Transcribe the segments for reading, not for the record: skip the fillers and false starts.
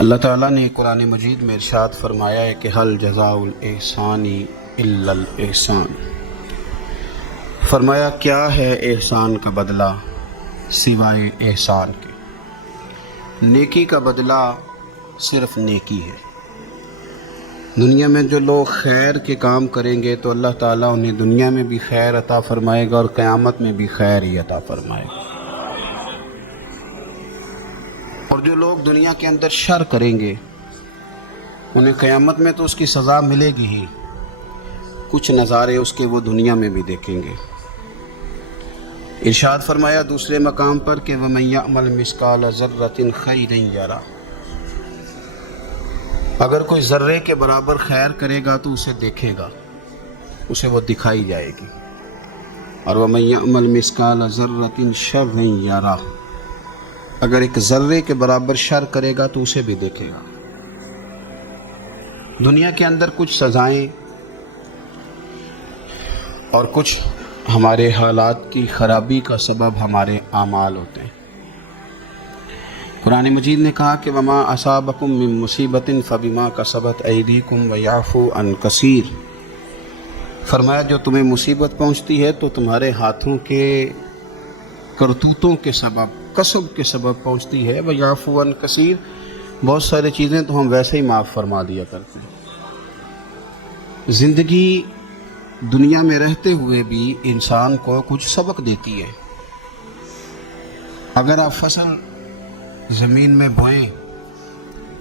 اللہ تعالیٰ نے قرآن مجید میں ارشاد فرمایا ہے کہ حل جزاء الاحسان الا الاحسان، فرمایا کیا ہے احسان کا بدلہ سوائے احسان کے۔ نیکی کا بدلہ صرف نیکی ہے۔ دنیا میں جو لوگ خیر کے کام کریں گے تو اللہ تعالیٰ انہیں دنیا میں بھی خیر عطا فرمائے گا اور قیامت میں بھی خیر ہی عطا فرمائے گا۔ اور جو لوگ دنیا کے اندر شر کریں گے انہیں قیامت میں تو اس کی سزا ملے گی ہی، کچھ نظارے اس کے وہ دنیا میں بھی دیکھیں گے۔ ارشاد فرمایا دوسرے مقام پر کہ وَمَن يَعْمَلْ مِثْقَالَ ذَرَّةٍ خَيْرًا يَرَهُ، اگر کوئی ذرے کے برابر خیر کرے گا تو اسے دیکھے گا، اسے وہ دکھائی جائے گی۔ اور وَمَن يَعْمَلْ مِثْقَالَ ذَرَّةٍ شَرًّا يَرَهُ، اگر ایک ذرے کے برابر شر کرے گا تو اسے بھی دیکھے گا۔ دنیا کے اندر کچھ سزائیں اور کچھ ہمارے حالات کی خرابی کا سبب ہمارے اعمال ہوتے ہیں۔ قرآن مجید نے کہا کہ وَمَا أَصَابَكُم مِّن مُّصِيبَةٍ فَبِمَا كَسَبَتْ أَيْدِيكُمْ وَيَعْفُو عَن كَثِيرٍ، فرمایا جو تمہیں مصیبت پہنچتی ہے تو تمہارے ہاتھوں کے کرتوتوں کے سبب، کسب کے سبب پہنچتی ہے۔ وَيَعْفُو عَن كَثِيرٍ، بہت ساری چیزیں تو ہم ویسے ہی معاف فرما دیا کرتے ہیں۔ زندگی دنیا میں رہتے ہوئے بھی انسان کو کچھ سبق دیتی ہے۔ اگر آپ فصل زمین میں بوئیں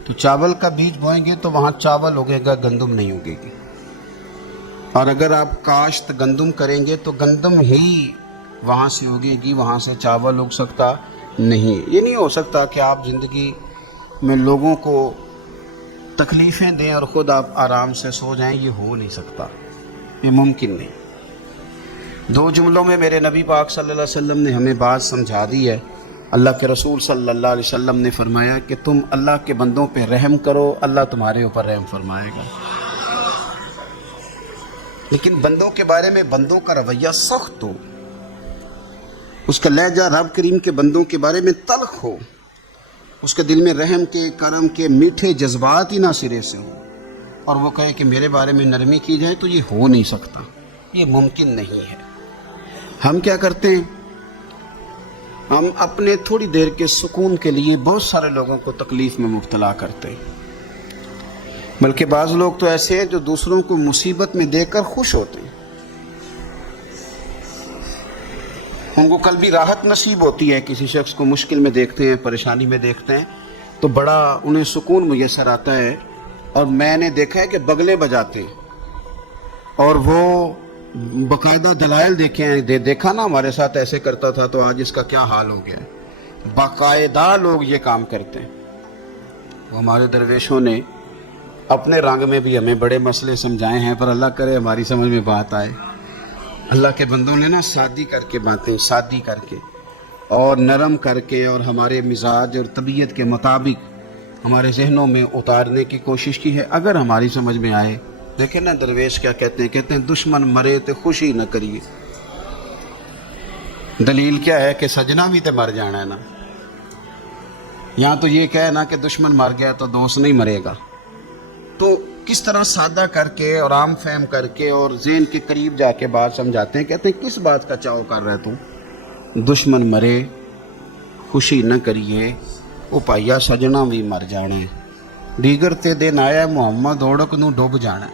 تو چاول کا بیج بوئیں گے تو وہاں چاول اگے گا، گندم نہیں اگے گی۔ اور اگر آپ کاشت گندم کریں گے تو گندم ہی وہاں سے اگے گی، وہاں سے چاول اگ سکتا نہیں۔ یہ نہیں ہو سکتا کہ آپ زندگی میں لوگوں کو تکلیفیں دیں اور خود آپ آرام سے سو جائیں، یہ ہو نہیں سکتا، یہ ممکن نہیں۔ دو جملوں میں میرے نبی پاک صلی اللہ علیہ وسلم نے ہمیں بات سمجھا دی ہے۔ اللہ کے رسول صلی اللہ علیہ وسلم نے فرمایا کہ تم اللہ کے بندوں پہ رحم کرو، اللہ تمہارے اوپر رحم فرمائے گا۔ لیکن بندوں کے بارے میں بندوں کا رویہ سخت ہو، اس کا لہجہ رب کریم کے بندوں کے بارے میں تلخ ہو، اس کے دل میں رحم کے، کرم کے میٹھے جذبات ہی نہ سرے سے ہوں، اور وہ کہے کہ میرے بارے میں نرمی کی جائے، تو یہ ہو نہیں سکتا، یہ ممکن نہیں ہے۔ ہم کیا کرتے ہیں؟ ہم اپنے تھوڑی دیر کے سکون کے لیے بہت سارے لوگوں کو تکلیف میں مبتلا کرتے ہیں، بلکہ بعض لوگ تو ایسے ہیں جو دوسروں کو مصیبت میں دیکھ کر خوش ہوتے ہیں، ان کو قلبی راحت نصیب ہوتی ہے۔ کسی شخص کو مشکل میں دیکھتے ہیں، پریشانی میں دیکھتے ہیں تو بڑا انہیں سکون میسر آتا ہے، اور میں نے دیکھا ہے کہ بغلے بجاتے ہیں، اور وہ باقاعدہ دلائل دیکھا نا ہمارے ساتھ ایسے کرتا تھا تو آج اس کا کیا حال ہو گیا ہے۔ باقاعدہ لوگ یہ کام کرتے ہیں۔ ہمارے درویشوں نے اپنے رنگ میں بھی ہمیں بڑے مسئلے سمجھائے ہیں، پر اللہ کرے ہماری سمجھ میں بات آئے۔ اللہ کے بندوں نے نا سادی کر کے باتیں، سادی کر کے اور نرم کر کے اور ہمارے مزاج اور طبیعت کے مطابق ہمارے ذہنوں میں اتارنے کی کوشش کی ہے۔ اگر ہماری سمجھ میں آئے، دیکھیں نا درویش کیا کہتے ہیں دشمن مرے تے خوشی نہ کریے۔ دلیل کیا ہے کہ سجنا بھی تے مر جانا ہے نا، یہاں تو یہ کہے نا کہ دشمن مر گیا تو دوست نہیں مرے گا۔ تو کس طرح سادہ کر کے اور عام فہم کر کے اور ذہن کے قریب جا کے بات سمجھاتے ہیں، کہتے ہیں کس بات کا چاؤ کر رہے تم، دشمن مرے خوشی نہ کریے، او پائیا سجنا بھی مر جانے، دیگر تے دن آیا محمد اوڑک نو ڈوب جانا۔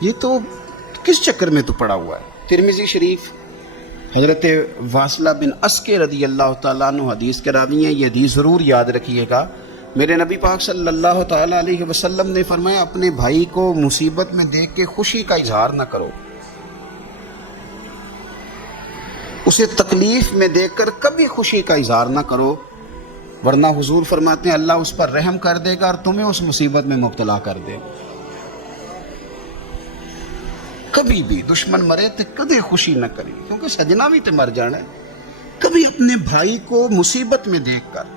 یہ تو کس چکر میں تو پڑا ہوا ہے؟ ترمذی شریف حضرت واصلہ بن اسکے رضی اللہ تعالیٰ عنہ حدیث کے راوی ہیں، یہ حدیث ضرور یاد رکھیے گا۔ میرے نبی پاک صلی اللہ تعالیٰ علیہ وسلم نے فرمایا اپنے بھائی کو مصیبت میں دیکھ کے خوشی کا اظہار نہ کرو، اسے تکلیف میں دیکھ کر کبھی خوشی کا اظہار نہ کرو، ورنہ حضور فرماتے ہیں اللہ اس پر رحم کر دے گا اور تمہیں اس مصیبت میں مبتلا کر دے گا۔ کبھی بھی دشمن مرے تو کدے خوشی نہ کرے، کیونکہ سجنا بھی تو مر جانا ہے۔ کبھی اپنے بھائی کو مصیبت میں دیکھ کر،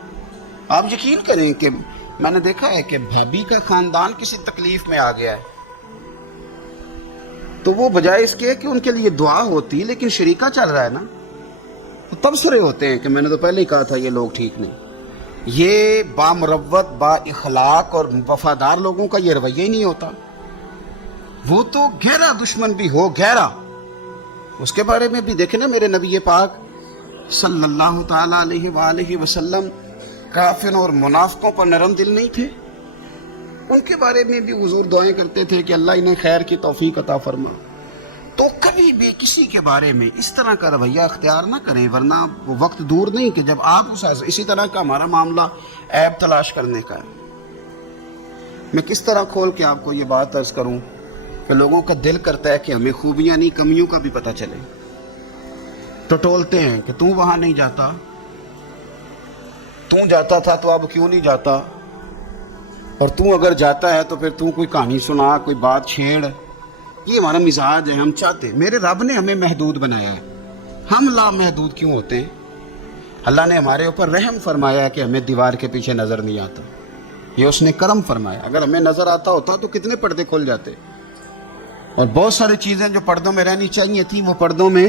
آپ یقین کریں کہ میں نے دیکھا ہے کہ بھابھی کا خاندان کسی تکلیف میں آ گیا ہے تو وہ بجائے اس کے کہ ان کے لیے دعا ہوتی، لیکن شریکہ چل رہا ہے نا، تو تبصرے ہوتے ہیں کہ میں نے تو پہلے ہی کہا تھا یہ لوگ ٹھیک نہیں۔ یہ بامروت با اخلاق اور وفادار لوگوں کا یہ رویہ ہی نہیں ہوتا. وہ تو گہرا دشمن بھی ہو گہرا. اس کے بارے میں بھی دیکھیں نا میرے نبی پاک صلی اللہ تعالی علیہ وآلہ وسلم کافروں اور منافقوں پر نرم دل نہیں تھے. ان کے بارے میں بھی حضور دعائیں کرتے تھے کہ اللہ انہیں خیر کی توفیق عطا فرما. تو کبھی بھی کسی کے بارے میں اس طرح کا رویہ اختیار نہ کریں، ورنہ وہ وقت دور نہیں کہ جب آپ اسی طرح کا ہمارا معاملہ عیب تلاش کرنے کا ہے. میں کس طرح کھول کے آپ کو یہ بات عرض کروں کہ لوگوں کا دل کرتا ہے کہ ہمیں خوبیاں نہیں کمیوں کا بھی پتہ چلے. ٹٹولتے ہیں کہ تو وہاں نہیں جاتا، تو جاتا تھا تو اب کیوں نہیں جاتا، اور تو اگر جاتا ہے تو پھر تو کوئی کہانی سنا، کوئی بات چھیڑ. یہ ہمارا مزاج ہے. ہم چاہتے میرے رب نے ہمیں محدود بنایا ہے، ہم لامحدود کیوں ہوتے ہیں؟ اللہ نے ہمارے اوپر رحم فرمایا ہے کہ ہمیں دیوار کے پیچھے نظر نہیں آتا. یہ اس نے کرم فرمایا. اگر ہمیں نظر آتا ہوتا تو کتنے پردے کھل جاتے، اور بہت ساری چیزیں جو پردوں میں رہنی چاہیے تھی وہ پردوں میں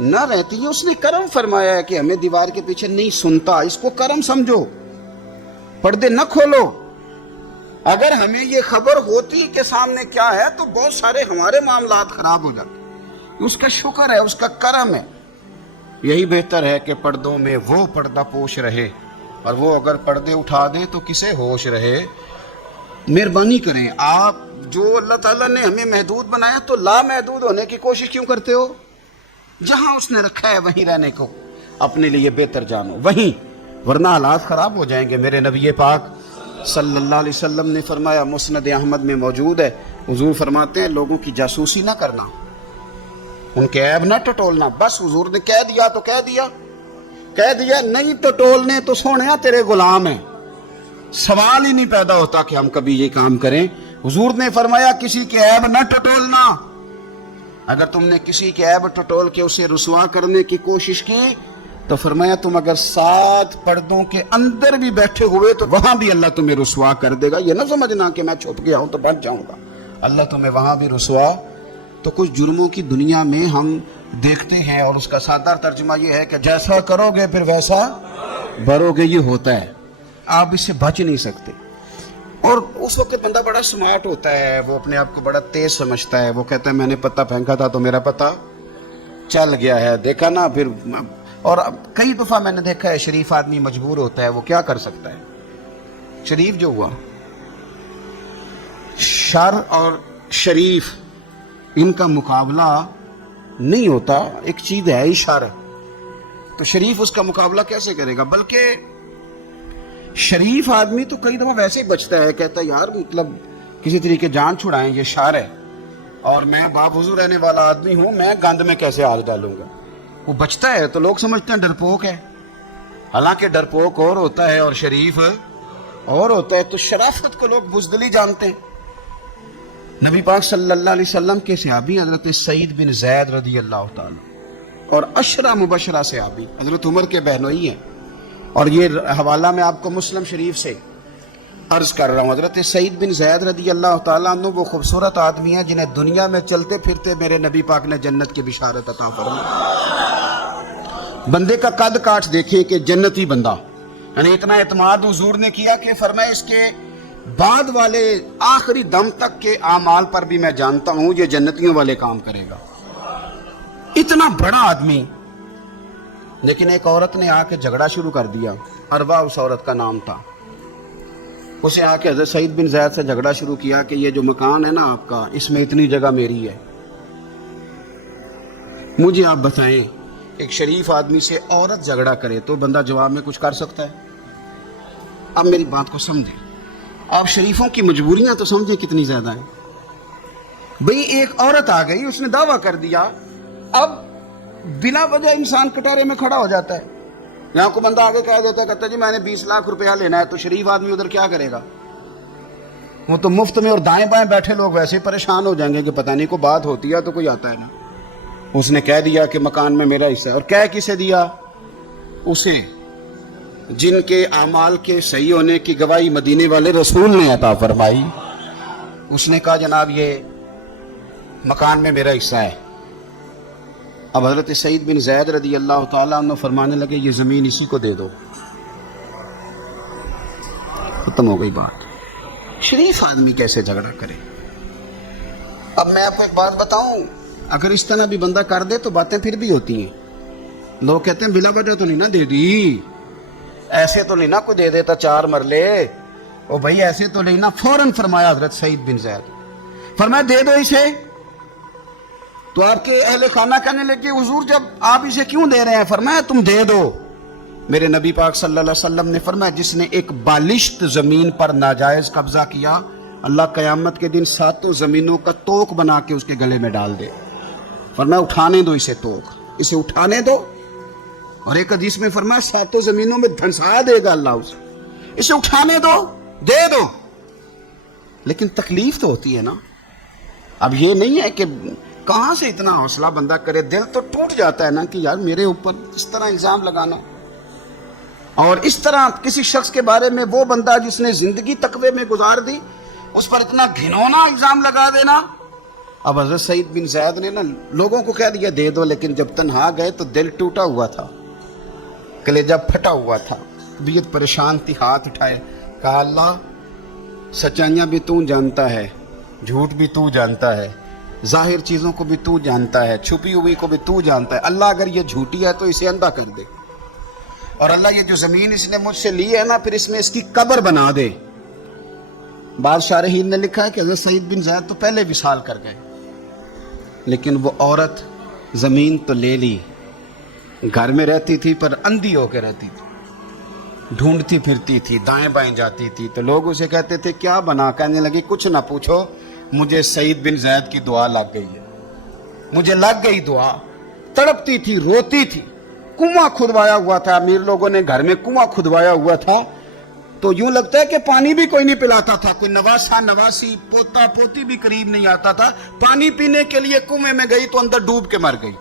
نہ رہتی. یہ اس نے کرم فرمایا ہے کہ ہمیں دیوار کے پیچھے نہیں سنتا. اس کو کرم سمجھو، پردے نہ کھولو. اگر ہمیں یہ خبر ہوتی کہ سامنے کیا ہے تو بہت سارے ہمارے معاملات خراب ہو جاتے. اس کا شکر ہے، اس کا کرم ہے. یہی بہتر ہے کہ پردوں میں وہ پردہ پوش رہے، اور وہ اگر پردے اٹھا دیں تو کسے ہوش رہے. مہربانی کریں، آپ جو اللہ تعالیٰ نے ہمیں محدود بنایا تو لامحدود ہونے کی کوشش کیوں کرتے ہو؟ جہاں اس نے رکھا ہے وہیں رہنے کو اپنے لیے بہتر جانو وہیں، ورنہ حالات خراب ہو جائیں گے. میرے نبی پاک صلی اللہ علیہ وسلم نے فرمایا، مسند احمد میں موجود ہے، حضور فرماتے ہیں لوگوں کی جاسوسی نہ کرنا، ان کے عیب نہ ٹٹولنا. بس حضور نے کہہ دیا تو کہہ دیا نہیں ٹٹولنے تو سونیا تیرے غلام ہیں. سوال ہی نہیں پیدا ہوتا کہ ہم کبھی یہ کام کریں. حضور نے فرمایا کسی کے عیب نہ ٹٹولنا. اگر تم نے کسی کے عیب ٹٹول کے اسے رسوا کرنے کی کوشش کی تو فرمایا تم اگر 7 پردوں کے اندر بھی بیٹھے ہوئے تو وہاں بھی اللہ تمہیں رسوا کر دے گا. یہ نہ سمجھنا کہ میں چھپ گیا ہوں تو بچ جاؤں گا، اللہ تمہیں وہاں بھی رسوا. تو کچھ جرموں کی دنیا میں ہم دیکھتے ہیں، اور اس کا سادہ ترجمہ یہ ہے کہ جیسا کرو گے پھر ویسا بھرو گے. یہ ہوتا ہے، آپ اس سے بچ نہیں سکتے. اور اس وقت بندہ بڑا سمارٹ ہوتا ہے، وہ اپنے آپ کو بڑا تیز سمجھتا ہے. وہ کہتا ہے میں نے پتہ پھینکا تھا تو میرا پتہ چل گیا ہے، دیکھا نا. پھر اور کئی دفعہ میں نے دیکھا ہے شریف آدمی مجبور ہوتا ہے، وہ کیا کر سکتا ہے؟ شریف جو ہوا، شر اور شریف ان کا مقابلہ نہیں ہوتا. ایک چیز ہے ہی شر، تو شریف اس کا مقابلہ کیسے کرے گا؟ بلکہ شریف آدمی تو کئی دفعہ ویسے ہی بچتا ہے، کہتا ہے یار مطلب کسی طریقے جان چھڑائیں، یہ شر ہے اور میں باوضو رہنے والا آدمی ہوں، میں گند میں کیسے ہاتھ ڈالوں گا. وہ بچتا ہے تو لوگ سمجھتے ہیں ڈرپوک ہے، حالانکہ ڈرپوک اور ہوتا ہے اور شریف اور ہوتا ہے. تو شرافت کو لوگ بزدلی جانتے ہیں. نبی پاک صلی اللہ علیہ وسلم کے صحابی حضرت سعید بن زید رضی اللہ تعالی اور 10 مبشرہ صحابی حضرت عمر کے بہنوئی ہیں، اور یہ حوالہ میں آپ کو مسلم شریف سے عرض کر رہا ہوں. حضرت سعید بن زید رضی اللہ تعالیٰ عنہ وہ خوبصورت آدمی ہیں جنہیں دنیا میں چلتے پھرتے میرے نبی پاک نے جنت کی بشارت عطا فرمائی. بندے کا قد کاٹ دیکھیں کہ جنتی بندہ، یعنی اتنا اعتماد حضور نے کیا کہ فرمایا اس کے بعد والے آخری دم تک کے اعمال پر بھی میں جانتا ہوں یہ جنتیوں والے کام کرے گا. اتنا بڑا آدمی. لیکن ایک عورت نے آ کے جھگڑا شروع کر دیا. اروا اس عورت کا نام تھا. اسے آ کے حضرت سعید بن زید سے جھگڑا شروع کیا کہ یہ جو مکان ہے نا آپ کا، اس میں اتنی جگہ میری ہے. مجھے آپ بتائیں ایک شریف آدمی سے عورت جھگڑا کرے تو بندہ جواب میں کچھ کر سکتا ہے؟ اب میری بات کو سمجھیں. آپ شریفوں کی مجبوریاں تو سمجھیں کتنی زیادہ ہیں. بھئی ایک عورت آ گئی، اس نے دعویٰ کر دیا، اب بلا وجہ انسان کٹارے میں کھڑا ہو جاتا ہے. یہاں کو بندہ آگے کہہ دیتا ہے، کہتا ہے جی میں نے 20 لاکھ روپیہ لینا ہے، تو شریف آدمی ادھر کیا کرے گا؟ وہ تو مفت میں، اور دائیں بائیں بیٹھے لوگ ویسے پریشان ہو جائیں گے کہ پتہ نہیں کوئی بات ہوتی ہے تو کوئی آتا ہے نا. اس نے کہہ دیا کہ مکان میں میرا حصہ ہے. اور کہہ کسے دیا؟ اسے جن کے اعمال کے صحیح ہونے کی گواہی مدینے والے رسول نے عطا فرمائی. اس نے کہا جناب یہ مکان میں میرا حصہ ہے. اب حضرت سعید بن زید رضی اللہ تعالیٰ عنہ فرمانے لگے یہ زمین اسی کو دے دو. ختم ہو گئی بات. شریف آدمی کیسے جھگڑا کرے؟ اب میں آپ کو ایک بات بتاؤں، اگر اس طرح بھی بندہ کر دے تو باتیں پھر بھی ہوتی ہیں. لوگ کہتے ہیں بلا وجہ تو نہیں نا دے دی، ایسے تو نہیں نا کوئی دے دیتا 4 مرلے، او بھائی ایسے تو نہیں نا. فوراً فرمایا حضرت سعید بن زید، فرمایا دے دو اسے. تو آپ کے اہل خانہ کہنے لگے حضور جب آپ اسے کیوں دے رہے ہیں؟ فرمایا تم دے دو. میرے نبی پاک صلی اللہ علیہ وسلم نے فرمایا جس نے ایک بالشت زمین پر ناجائز قبضہ کیا، اللہ قیامت کے دن 7 زمینوں کا توق بنا کے اس کے گلے میں ڈال دے. فرمایا اٹھانے دو اسے، توق اسے اٹھانے دو. اور ایک حدیث میں فرمایا 7 زمینوں میں دھنسا دے گا اللہ اسے اٹھانے دو، دے دو. لیکن تکلیف تو ہوتی ہے نا. اب یہ نہیں ہے کہ کہاں سے اتنا حوصلہ بندہ کرے، دل تو ٹوٹ جاتا ہے نا کہ یار میرے اوپر اس طرح الزام لگانا، اور اس طرح کسی شخص کے بارے میں وہ بندہ جس نے زندگی تقوی میں گزار دی اس پر اتنا گھنونا الزام لگا دینا. اب حضرت سعید بن زید نے نا لوگوں کو کہہ دیا دے دو، لیکن جب تنہا گئے تو دل ٹوٹا ہوا تھا، کلیجہ پھٹا ہوا تھا، طبیعت پریشان تھی. ہاتھ اٹھائے، کہا اللہ سچائیاں بھی تو جانتا ہے، جھوٹ بھی تو جانتا ہے، ظاہر چیزوں کو بھی تو جانتا ہے، چھپی ہوئی کو بھی تو جانتا ہے. اللہ اگر یہ جھوٹی ہے تو اسے اندھا کر دے، اور اللہ یہ جو زمین اس نے مجھ سے لی ہے نا پھر اس میں اس کی قبر بنا دے. بعض شارحین نے لکھا ہے کہ حضرت سعید بن زید تو پہلے وصال کر گئے، لیکن وہ عورت زمین تو لے لی، گھر میں رہتی تھی پر اندھی ہو کے رہتی تھی، ڈھونڈتی پھرتی تھی، دائیں بائیں جاتی تھی. تو لوگ اسے کہتے تھے کیا بنا؟ کہنے لگی کچھ نہ پوچھو، مجھے سعید بن زید کی دعا لگ گئی ہے، مجھے لگ گئی دعا. تڑپتی تھی، روتی تھی. کنواں کھدوایا ہوا تھا، امیر لوگوں نے گھر میں کنواں کھدوایا ہوا تھا، تو یوں لگتا ہے کہ پانی بھی کوئی نہیں پلاتا تھا، کوئی نواسا نواسی پوتا پوتی بھی قریب نہیں آتا تھا. پانی پینے کے لیے کنویں میں گئی تو اندر ڈوب کے مر گئی.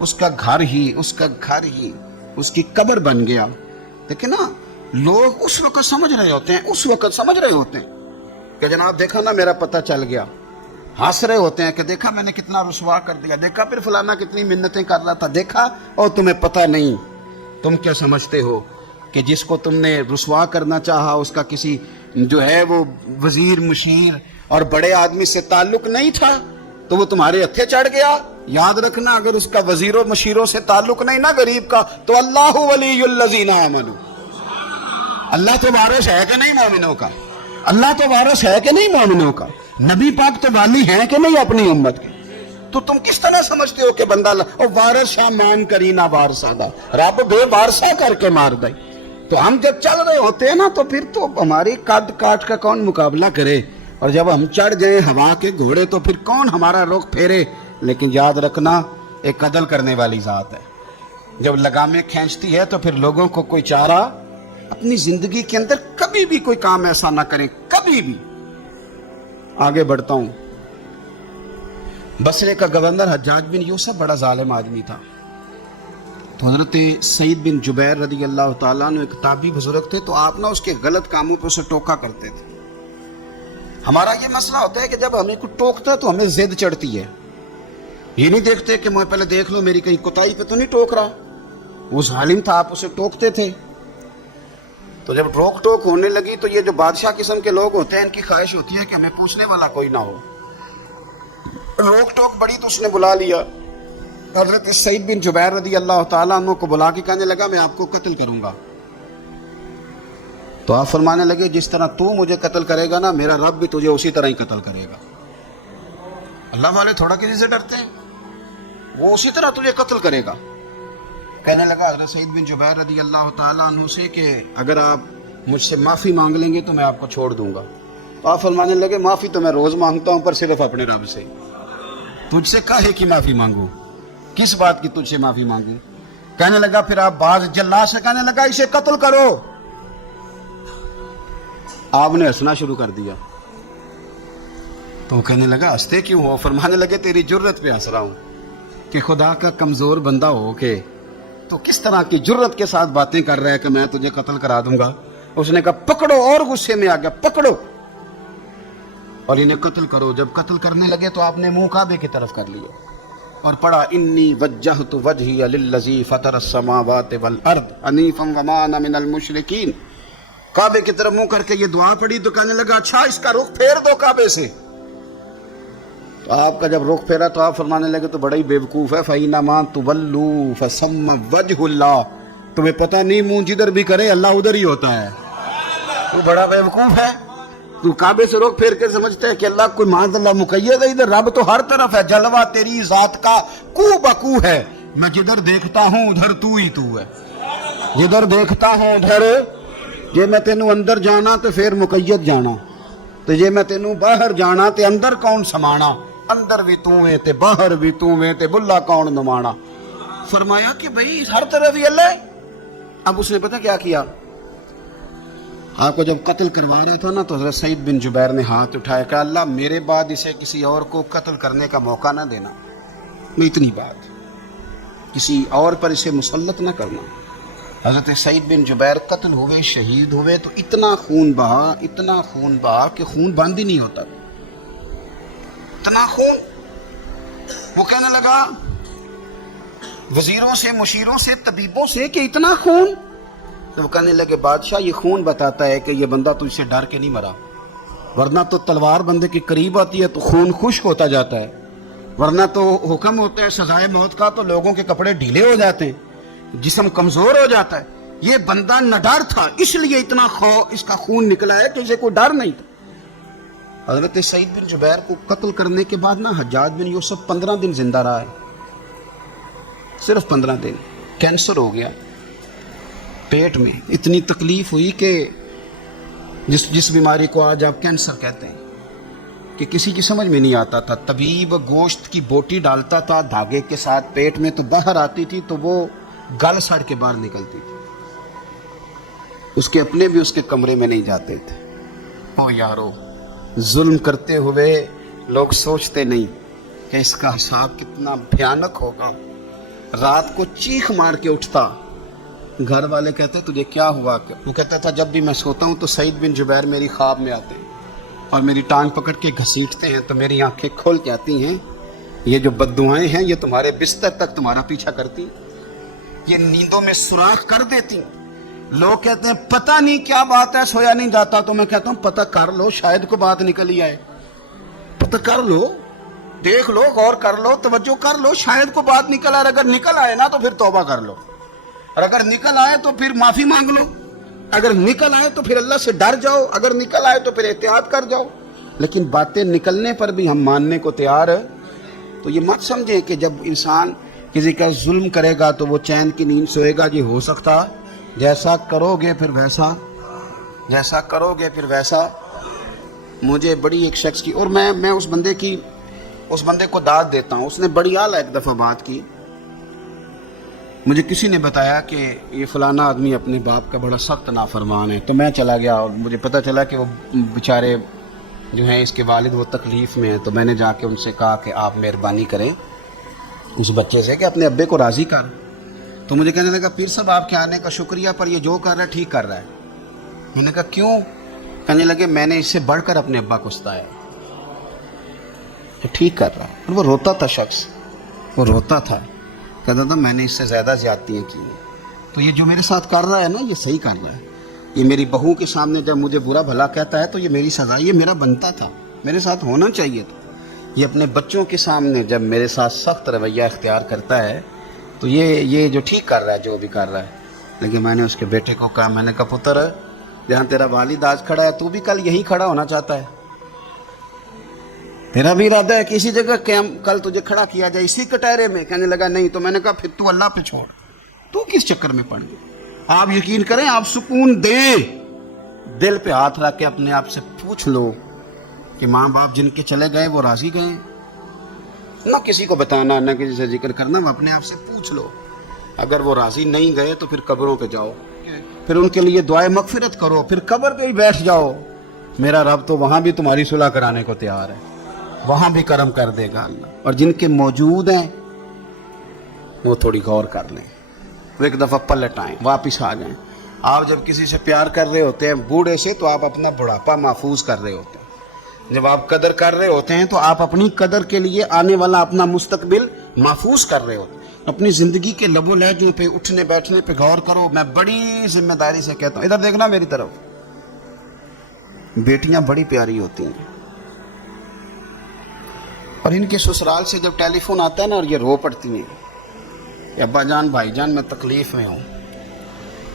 اس کا گھر ہی اس کی قبر بن گیا. دیکھیں نا، لوگ اس وقت سمجھ رہے ہوتے ہیں کہ جناب دیکھا نا میرا پتہ چل گیا. ہنس رہے ہوتے ہیں کہ دیکھا میں نے کتنا رسوا کر دیا، دیکھا پھر فلانا کتنی منتیں کر رہا تھا، دیکھا. اور تمہیں پتہ نہیں، تم کیا سمجھتے ہو کہ جس کو تم نے رسوا کرنا چاہا اس کا کسی جو ہے وہ وزیر مشیر اور بڑے آدمی سے تعلق نہیں تھا تو وہ تمہارے ہتھے چڑھ گیا. یاد رکھنا اگر اس کا وزیر و مشیروں سے تعلق نہیں نا غریب کا، تو اللہ ولی الذین آمنوا، اللہ تو وارث ہے کہ نہیں مومنوں کا؟ اللہ تو وارث ہے کہ نہیں مومنوں کا؟ نبی پاک تو والی ہیں کہ نہیں اپنی امت کے؟ تو تم کس طرح سمجھتے ہو کہ بندہ وارث شاہ مان کری نہ وارثہ دا، رب بے وارثہ کر کے مار دے. تو ہم جب چل رہے ہوتے ہیں نا تو پھر تو ہماری قد کاٹ کا کون مقابلہ کرے، اور جب ہم چڑھ جائیں ہوا کے گھوڑے تو پھر کون ہمارا رخ پھیرے. لیکن یاد رکھنا ایک عدل کرنے والی ذات ہے، جب لگامیں کھینچتی ہے تو پھر لوگوں کو کوئی چارہ. اپنی زندگی کے اندر کبھی بھی کوئی کام ایسا نہ کریں، کبھی بھی. آگے بڑھتا ہوں. بصرے کا گورنر حجاج بن یوسف بڑا ظالم آدمی تھا. تو حضرت سعید بن جبیر رضی اللہ تعالیٰ عنہ ایک تابعی بزرگ تھے، تو آپ نا اس کے غلط کاموں پہ اسے ٹوکا کرتے تھے. ہمارا یہ مسئلہ ہوتا ہے کہ جب ہمیں کچھ ٹوکتا ہے تو ہمیں ضد چڑھتی ہے، یہ نہیں دیکھتے کہ میں پہلے دیکھ لوں میری کہیں کوتاہی پہ تو نہیں ٹوک رہا. وہ ظالم تھا، آپ اسے ٹوکتے تھے. تو جب روک ٹوک ہونے لگی تو یہ جو بادشاہ قسم کے لوگ ہوتے ہیں ان کی خواہش ہوتی ہے کہ ہمیں پوچھنے والا کوئی نہ ہو. روک ٹوک بڑی تو اس نے بلا لیا حضرت سعید بن جبیر رضی اللہ تعالیٰ عنہ کو، بلا کے کہنے لگا میں آپ کو قتل کروں گا. تو آپ فرمانے لگے جس طرح تو مجھے قتل کرے گا نا میرا رب بھی تجھے اسی طرح ہی قتل کرے گا. اللہ والے تھوڑا کسی سے ڈرتے ہیں، وہ اسی طرح تجھے قتل کرے گا. کہنے لگا حضرت سعید بن جبیر رضی اللہ تعالیٰ عنہ سے کہ اگر آپ مجھ سے معافی مانگ لیں گے تو میں آپ کو چھوڑ دوں گا. تو آپ فرمانے لگے معافی تو میں روز مانگتا ہوں پر صرف اپنے رب سے، تجھ سے کاہے کی معافی مانگوں، کس بات کی تجھ سے معافی مانگوں. کہنے لگا پھر آپ باز جلا سے کہنے لگا اسے قتل کرو. آپ نے ہنسنا شروع کر دیا. تو وہ کہنے لگا ہنستے کیوں ہو؟ فرمانے لگے تیری جرت پہ ہنس رہا ہوں کہ خدا کا کمزور بندہ ہو کے تو کس طرح کی جرت کے ساتھ باتیں کر رہا ہے کہ میں تجھے قتل کرا دوں گا. اس نے کہا پکڑو، اور غصے میں آ گیا، پکڑو اور انہیں قتل کرو. جب قتل کرنے لگے تو آپ نے منہ کعبے کی طرف کر لیا اور پڑھا انی وجہت وجہی للذی فطر السماوات والارض حنیفا وما انا من المشرکین. کعبے کی طرف منہ کر کے یہ دعا پڑھی تو کہنے لگا اچھا اس کا رخ پھیر دو کعبے سے. تو آپ کا جب رخ پھیرا تو آپ فرمانے لگے تو بڑا ہی بیوقوف ہے, فَإِنَّمَا تُوَلُّوا فَثَمَّ وَجْهُ اللَّهِ, تمہیں پتہ نہیں منہ جدھر بھی کرے اللہ ادھر ہی ہوتا ہے. تو بڑا بیوقوف ہے, تو کعبے سے رخ پھیر کے سمجھتا ہے کہ اللہ کوئی معاذ اللہ مقید ہے, ادھر رب تو ہر طرف ہے, جلوہ تیری ذات کا کو بکو ہے, میں جدھر دیکھتا ہوں ادھر تو ہی تو ہے, جدھر دیکھتا ہوں ادھر. جے میں تینوں اندر جانا تو پھر مقید جانا, تو جے میں تینوں باہر جانا تے اندر کون سمانا, اندر بھی تو ہے تے باہر بھی تو ہے تے بلا کون نمانا. فرمایا کہ بھئی ہر طرف ہی اللہ ہے. اب اس نے پتہ کیا کیا, آپ کو جب قتل کروا رہا تھا نا تو حضرت سعید بن جبیر نے ہاتھ اٹھایا کہ اللہ میرے بعد اسے کسی اور کو قتل کرنے کا موقع نہ دینا, میں اتنی بات کسی اور پر اسے مسلط نہ کرنا. حضرت سعید بن جبیر قتل ہوئے, شہید ہوئے, تو اتنا خون بہا کہ خون بند ہی نہیں ہوتا, اتنا خون. وہ کہنے لگا وزیروں سے, مشیروں سے, طبیبوں سے کہ اتنا خون. تو وہ کہنے لگے بادشاہ یہ خون بتاتا ہے کہ یہ بندہ تجھ سے ڈر کے نہیں مرا, ورنہ تو تلوار بندے کے قریب آتی ہے تو خون خشک ہوتا جاتا ہے, ورنہ تو حکم ہوتا ہے سزائے موت کا تو لوگوں کے کپڑے ڈھیلے ہو جاتے ہیں, جسم کمزور ہو جاتا ہے. یہ بندہ نہ ڈر تھا اس لیے اتنا اس کا خون نکلا ہے کہ اسے کوئی ڈر نہیں تھا. حضرت سعید بن جبیر کو قتل کرنے کے بعد نا حجاج بن یوسف 15 دن زندہ رہا ہے, صرف 15 دن. کینسر ہو گیا پیٹ میں, اتنی تکلیف ہوئی کہ جس بیماری کو آج آپ کینسر کہتے ہیں کہ کسی کی سمجھ میں نہیں آتا تھا. طبیب گوشت کی بوٹی ڈالتا تھا دھاگے کے ساتھ پیٹ میں, تو باہر آتی تھی تو وہ گل سڑ کے باہر نکلتی تھی, اس کے اپنے بھی اس کے کمرے میں نہیں جاتے تھے. او یارو, ظلم کرتے ہوئے لوگ سوچتے نہیں کہ اس کا حساب کتنا بھیانک ہوگا. رات کو چیخ مار کے اٹھتا, گھر والے کہتے تجھے کیا ہوا, وہ کہتا تھا جب بھی میں سوتا ہوں تو سعید بن جبیر میری خواب میں آتے ہیں اور میری ٹانگ پکڑ کے گھسیٹتے ہیں تو میری آنکھیں کھول کے آتی ہیں, یہ جو بددعائیں ہیں یہ تمہارے بستر تک تمہارا پیچھا کرتی, یہ نیندوں میں سوراخ کر دیتی. لوگ کہتے ہیں پتہ نہیں کیا بات ہے سویا نہیں جاتا, تو میں کہتا ہوں پتہ کر لو, شاید کو بات نکل ہی آئے. پتہ کر لو, دیکھ لو, غور کر لو, توجہ کر لو, شاید کو بات نکل آئے. اگر نکل آئے نا تو پھر توبہ کر لو, اور اگر نکل آئے تو پھر معافی مانگ لو, اگر نکل آئے تو پھر اللہ سے ڈر جاؤ, اگر نکل آئے تو پھر احتیاط کر جاؤ. لیکن باتیں نکلنے پر بھی ہم ماننے کو تیار ہے. تو یہ مت سمجھیں کہ جب انسان کسی کا ظلم کرے گا تو وہ چین کی نیند سوئے گا. یہ ہو سکتا, جیسا کرو گے پھر ویسا, جیسا کرو گے پھر ویسا. مجھے بڑی ایک شخص کی, اور میں اس بندے کو داد دیتا ہوں, اس نے بڑی اعلیٰ ایک دفعہ بات کی. مجھے کسی نے بتایا کہ یہ فلانا آدمی اپنے باپ کا بڑا سخت نافرمان ہے, تو میں چلا گیا اور مجھے پتہ چلا کہ وہ بیچارے جو ہیں اس کے والد وہ تکلیف میں ہیں. تو میں نے جا کے ان سے کہا کہ آپ مہربانی کریں اس بچے سے کہ اپنے ابے کو راضی کر. تو مجھے کہنے لگا پیر صاحب آپ کے آنے کا شکریہ, پر یہ جو کر رہا ہے ٹھیک کر رہا ہے. میں نے کہا کیوں؟ کہنے لگے میں نے اس سے بڑھ کر اپنے ابا کو ستایا, ٹھیک کر رہا ہے. اور وہ روتا تھا شخص, وہ روتا تھا, کہتا تھا میں نے اس سے زیادہ زیادتیاں کی ہیں, تو یہ جو میرے ساتھ کر رہا ہے نا یہ صحیح کر رہا ہے. یہ میری بہو کے سامنے جب مجھے برا بھلا کہتا ہے تو یہ میری سزا, یہ میرا بنتا تھا, میرے ساتھ ہونا چاہیے تھا. یہ اپنے بچوں کے سامنے جب میرے ساتھ سخت رویہ اختیار کرتا ہے تو یہ جو ٹھیک کر رہا ہے جو بھی کر رہا ہے. لیکن میں نے اس کے بیٹے کو کہا, میں نے کہا پتر جہاں تیرا والد آج کھڑا ہے تو بھی کل یہیں کھڑا ہونا چاہتا ہے, تیرا بھی ارادہ ہے کہ اسی جگہ کل تجھے کھڑا کیا جائے اسی کٹہرے میں. کہنے لگا نہیں. تو میں نے کہا پھر تو اللہ پہ چھوڑ, تو کس چکر میں پڑ گیا. آپ یقین کریں, آپ سکون دیں, دل پہ ہاتھ رکھ کے اپنے آپ سے پوچھ لو کہ ماں باپ جن کے چلے گئے وہ راضی گئے, نہ کسی کو بتانا نہ کسی سے ذکر کرنا, وہ اپنے آپ سے پوچھ لو. اگر وہ راضی نہیں گئے تو پھر قبروں پہ جاؤ, پھر ان کے لیے دعائے مغفرت کرو, پھر قبر پہ ہی بیٹھ جاؤ. میرا رب تو وہاں بھی تمہاری صلح کرانے کو تیار ہے, وہاں بھی کرم کر دے گا اللہ. اور جن کے موجود ہیں وہ تھوڑی غور کر لیں, وہ ایک دفعہ پلٹ آئیں, واپس آ جائیں. آپ جب کسی سے پیار کر رہے ہوتے ہیں بوڑھے سے تو آپ اپنا بڑھاپا محفوظ کر رہے ہوتے ہیں. جب آپ قدر کر رہے ہوتے ہیں تو آپ اپنی قدر کے لیے آنے والا اپنا مستقبل محفوظ کر رہے ہوتے ہیں. اپنی زندگی کے لب و لہجوں پہ, اٹھنے بیٹھنے پہ غور کرو. میں بڑی ذمہ داری سے کہتا ہوں, ادھر دیکھنا میری طرف, بیٹیاں بڑی پیاری ہوتی ہیں، اور ان کے سسرال سے جب ٹیلی فون آتا ہے نا اور یہ رو پڑتی ہیں کہ ابا جان بھائی جان میں تکلیف میں ہوں،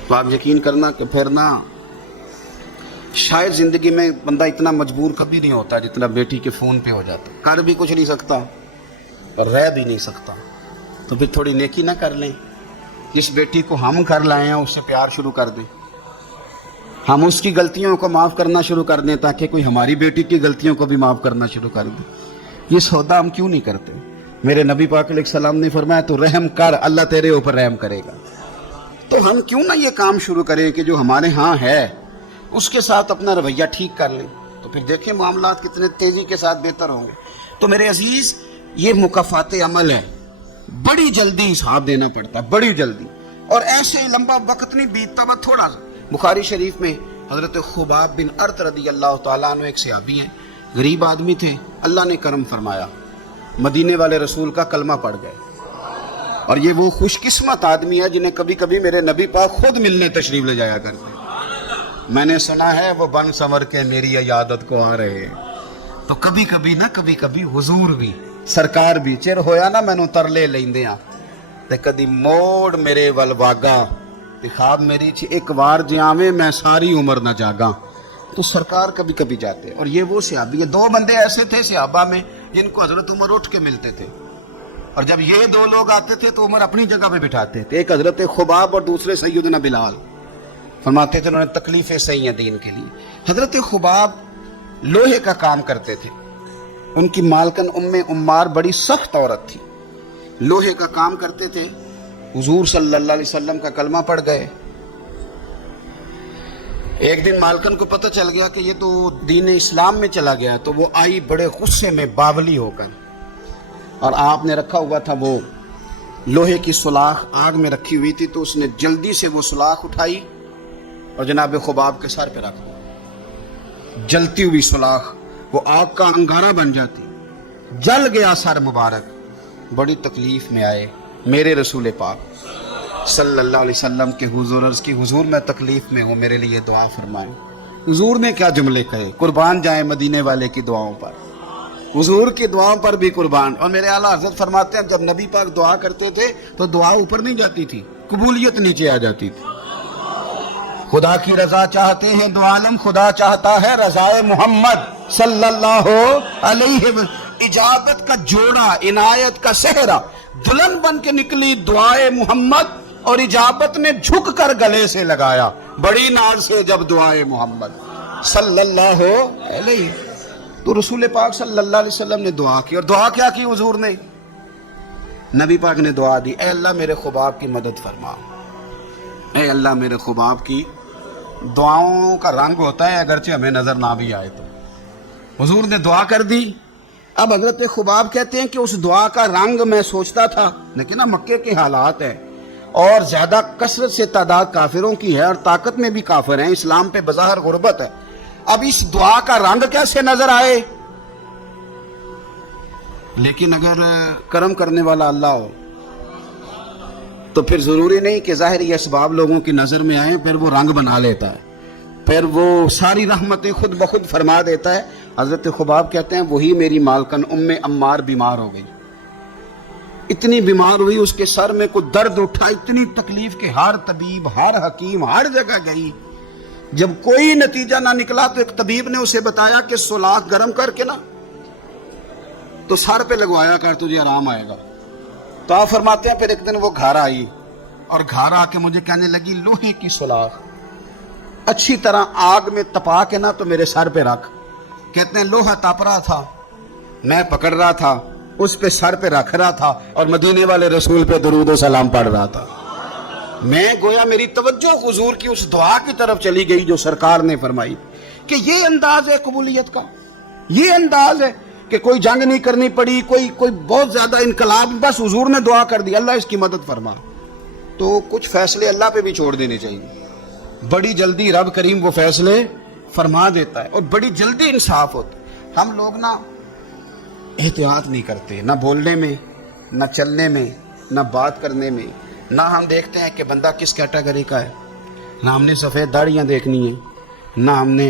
تو آپ یقین کرنا کہ پھر نا شاید زندگی میں بندہ اتنا مجبور کبھی نہیں ہوتا جتنا بیٹی کے فون پہ ہو جاتا، کر بھی کچھ نہیں سکتا اور رہ بھی نہیں سکتا، تو پھر تھوڑی نیکی نہ کر لیں، جس بیٹی کو ہم گھر لائے ہیں اس سے پیار شروع کر دیں، ہم اس کی غلطیوں کو معاف کرنا شروع کر دیں تاکہ کوئی ہماری بیٹی کی غلطیوں کو بھی معاف کرنا شروع کر دے۔ یہ سودا ہم کیوں نہیں کرتے؟ میرے نبی پاک علیہ السلام نے فرمایا تو رحم کر، اللہ تیرے اوپر رحم کرے گا۔ تو ہم کیوں نہ یہ کام شروع کریں کہ جو ہمارے ہاں ہے اس کے ساتھ اپنا رویہ ٹھیک کر لیں، تو پھر دیکھیں معاملات کتنے تیزی کے ساتھ بہتر ہوں گے۔ تو میرے عزیز، یہ مکافات عمل ہے، بڑی جلدی حساب دینا پڑتا ہے، بڑی جلدی، اور ایسے لمبا وقت نہیں بیتتا، بس تھوڑا سا۔ بخاری شریف میں حضرت خباب بن ارت رضی اللہ تعالیٰ عنہ ایک صحابی ہیں، غریب آدمی تھے، اللہ نے کرم فرمایا، مدینے والے رسول کا کلمہ پڑھ گئے، اور یہ وہ خوش قسمت آدمی ہے جنہیں کبھی کبھی میرے نبی پاک خود ملنے تشریف لے جایا کرتے۔ میں نے سنا ہے وہ بن سنور کے میری عیادت کو آ رہے ہیں، تو کبھی کبھی نہ کبھی کبھی حضور بھی سرکار بھی چر ہویا نا مینوں ترلے لیندے آ تے کدی موڑ میرے ول واگا تے خواب میری چ ایک وار جاویں میں ساری عمر نہ جاگاں، تو سرکار کبھی کبھی جاتے۔ اور یہ وہ صحابی ہے، دو بندے ایسے تھے صحابہ میں جن کو حضرت عمر اٹھ کے ملتے تھے، اور جب یہ دو لوگ آتے تھے تو عمر اپنی جگہ پہ بٹھاتے تھے، ایک حضرت خباب اور دوسرے سیدنا بلال، فرماتے تھے انہوں نے تکلیفیں سہی ہیں دین کے لیے۔ حضرت خباب لوہے کا کام کرتے تھے، ان کی مالکن ام عمار بڑی سخت عورت تھی، لوہے کا کام کرتے تھے، حضور صلی اللہ علیہ وسلم کا کلمہ پڑھ گئے۔ ایک دن مالکن کو پتہ چل گیا کہ یہ تو دین اسلام میں چلا گیا، تو وہ آئی بڑے غصے میں باولی ہو کر، اور آپ نے رکھا ہوا تھا وہ لوہے کی سلاخ آگ میں رکھی ہوئی تھی، تو اس نے جلدی سے وہ سلاخ اٹھائی اور جناب خباب کے سر پہ رکھ دی۔ جلتی ہوئی سلاخ وہ آگ کا انگارہ بن جاتی، جل گیا سر مبارک، بڑی تکلیف میں آئے میرے رسول پاک صلی اللہ علیہ وسلم کے حضور، عرض کی حضور میں تکلیف میں ہوں، میرے لیے دعا فرمائیں۔ حضور نے کیا جملے کہے، قربان جائیں مدینے والے کی دعاؤں پر، حضور کی دعاؤں پر بھی قربان۔ اور میرے اعلیٰ حضرت فرماتے ہیں جب نبی پاک دعا کرتے تھے تو دعا اوپر نہیں جاتی تھی، قبولیت نیچے آ جاتی تھی۔ خدا کی رضا چاہتے ہیں دو عالم، خدا چاہتا ہے رضائے محمد صلی اللہ علیہ وسلم۔ اجابت کا جوڑا، عنایت کا صحرا، دلہن بن کے نکلی دعائے محمد، اور اجابت نے جھک کر گلے سے لگایا بڑی ناز سے جب دعائے محمد صلی اللہ علیہ۔ تو رسول پاک صلی اللہ علیہ وسلم نے دعا کی، اور دعا کیا کی حضور نے؟ نبی پاک نے دعا دی، اے اللہ میرے خباب کی مدد فرما، اے اللہ میرے خباب کی۔ دعاؤں کا رنگ ہوتا ہے اگرچہ ہمیں نظر نہ بھی آئے، تو حضور نے دعا کر دی۔ اب حضرت خباب کہتے ہیں کہ اس دعا کا رنگ میں سوچتا تھا، لیکن نا مکے کے حالات ہیں اور زیادہ کثرت سے تعداد کافروں کی ہے اور طاقت میں بھی کافر ہیں، اسلام پہ بظاہر غربت ہے، اب اس دعا کا رنگ کیسے نظر آئے؟ لیکن اگر کرم کرنے والا اللہ ہو تو پھر ضروری نہیں کہ ظاہری اسباب لوگوں کی نظر میں آئیں، پھر وہ رنگ بنا لیتا ہے، پھر وہ ساری رحمتیں خود بخود فرما دیتا ہے۔ حضرت خباب کہتے ہیں وہی میری مالکن ام عمار بیمار ہو گئی، اتنی بیمار ہوئی اس کے سر میں کوئی درد اٹھا، اتنی تکلیف کہ ہر طبیب ہر حکیم ہر جگہ گئی، جب کوئی نتیجہ نہ نکلا تو ایک طبیب نے اسے بتایا کہ سلاخ گرم کر کے نا تو سر پہ لگوایا کر، تجھے آرام آئے گا۔ تو آپ فرماتے ہیں پھر ایک دن وہ گھر آئی اور گھر آ کے مجھے کہنے لگی لوہے کی سلاخ اچھی طرح آگ میں تپا کے نا تو میرے سر پہ رکھ۔ کہتے ہیں لوہا تپ رہا تھا، میں پکڑ رہا تھا، اس پہ سر پہ رکھ رہا تھا اور مدینے والے رسول پہ درود و سلام پڑھ رہا تھا۔ میں گویا میری توجہ حضور کی اس دعا کی طرف چلی گئی جو سرکار نے فرمائی کہ یہ انداز ہے قبولیت کا، یہ انداز ہے کہ کوئی جنگ نہیں کرنی پڑی، کوئی بہت زیادہ انقلاب، بس حضور نے دعا کر دی اللہ اس کی مدد فرما۔ تو کچھ فیصلے اللہ پہ بھی چھوڑ دینے چاہیے، بڑی جلدی رب کریم وہ فیصلے فرما دیتا ہے اور بڑی جلدی انصاف ہوتا ہے۔ ہم لوگ نا احتیاط نہیں کرتے، نہ بولنے میں، نہ چلنے میں، نہ بات کرنے میں، نہ ہم دیکھتے ہیں کہ بندہ کس کیٹیگری کا ہے، نہ ہم نے سفید داڑیاں دیکھنی ہیں، نہ ہم نے